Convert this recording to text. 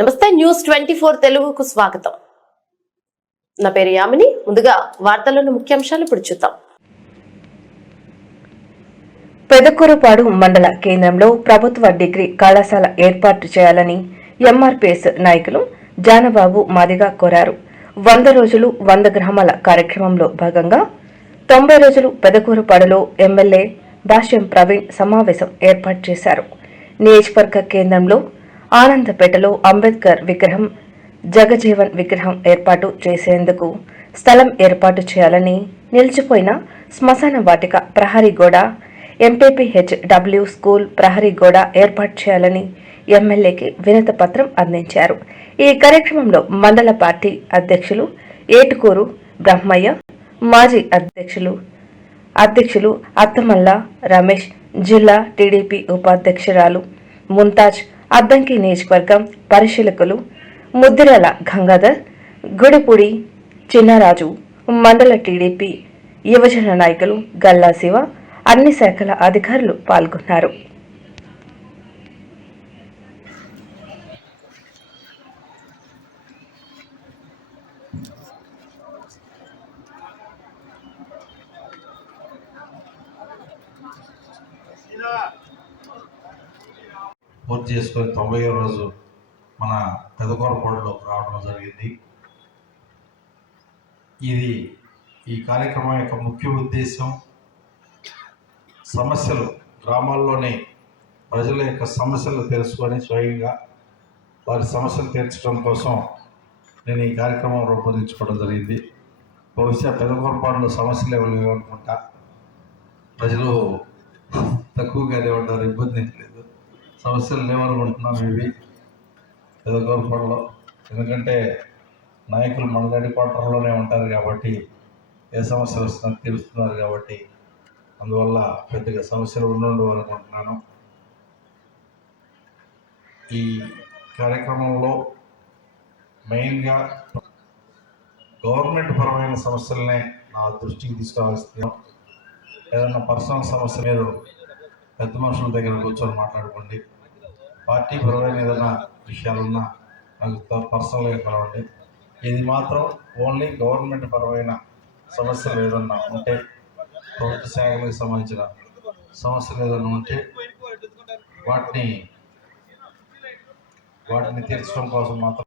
నమస్తే న్యూస్ 24 తెలుగుకు స్వాగతం. నా పేరు యామిని. ముందుగా వార్తల్లోని ముఖ్యాంశాలు ఇప్పుడు చూద్దాం. పెదకూరుపాడు మండల కేంద్రంలో ప్రభుత్వ డిగ్రీ కళాశాల ఏర్పాటు చేయాలని ఎంఆర్పీఎస్ నాయకులు జానబాబు మాదిగా కోరారు. 100 రోజులు 100 గ్రామాల కార్యక్రమంలో భాగంగా 90 రోజులు పెదకూరుపాడులో ఎమ్మెల్యే భాష్యం ప్రవీణ్ సమావేశం ఏర్పాటు చేశారు. నియోజకవర్గ కేంద్రంలో ఆనందపేటలో అంబేద్కర్ విగ్రహం, జగజీవన్ విగ్రహం ఏర్పాటు చేసేందుకు స్థలం ఏర్పాటు చేయాలని, నిలిచిపోయిన శ్మశాన వాటిక ప్రహరీ గోడ, ఎంపీపీహెచ్డబ్ల్యూ స్కూల్ ప్రహరీ గోడ ఏర్పాటు చేయాలని ఎమ్మెల్యేకి వినతి పత్రం అందించారు. ఈ కార్యక్రమంలో మండల పార్టీ అధ్యక్షులు ఏటుకూరు బ్రహ్మయ్య, మాజీ అధ్యక్షులు అత్తమల్ల రమేష్, జిల్లా టీడీపీ ఉపాధ్యక్షురాలు ముంతాజ్, అద్దంకి నియోజకవర్గం పరిశీలకులు ముద్దిరాల గంగాధర్, గుడిపూడి చిన్నరాజు, మండల టీడీపీ యువజన నాయకులు గల్లా శివ, అన్ని శాఖల అధికారులు పాల్గొన్నారు. పూర్తి చేసుకొని 90వ రోజు మన పెదకూరుపాడులో రావడం జరిగింది. ఈ కార్యక్రమం యొక్క ముఖ్య ఉద్దేశం సమస్యలు, గ్రామాల్లోని ప్రజల యొక్క సమస్యలు తెలుసుకొని స్వయంగా వారి సమస్యలు తీర్చడం కోసం నేను ఈ కార్యక్రమం రూపొందించుకోవడం జరిగింది. బహుశా పెదకూరుపాడులో సమస్యలు ఏమి లేవనుకుంటా, ప్రజలు తక్కువగానే ఉంటారు, ఇబ్బంది లేదు, సమస్యలు లేవనుకుంటున్నాం ఇవి పెదకూరుపాడులో. ఎందుకంటే నాయకులు మన క్వార్టర్లోనే ఉంటారు కాబట్టి ఏ సమస్యలు వస్తున్నా తీరుస్తున్నారు కాబట్టి అందువల్ల పెద్దగా సమస్యలు ఉండవు అనుకుంటున్నాను. ఈ కార్యక్రమంలో మెయిన్గా గవర్నమెంట్ పరమైన సమస్యలనే నా దృష్టికి తీసుకురావాల్సింది. ఏదైనా పర్సనల్ సమస్య మీరు పెద్ద మనుషుల దగ్గర కూర్చొని మాట్లాడుకోండి. పార్టీ పరమైన ఏదైనా విషయాలున్నా నాకు పర్సనల్గా కలవండి. ఇది మాత్రం ఓన్లీ గవర్నమెంట్ పరమైన సమస్యలు ఏదన్నా ఉంటే, ప్రభుత్వ శాఖలకు సంబంధించిన సమస్యలు ఏదైనా ఉంటే వాటిని తీర్చడం కోసం మాత్రం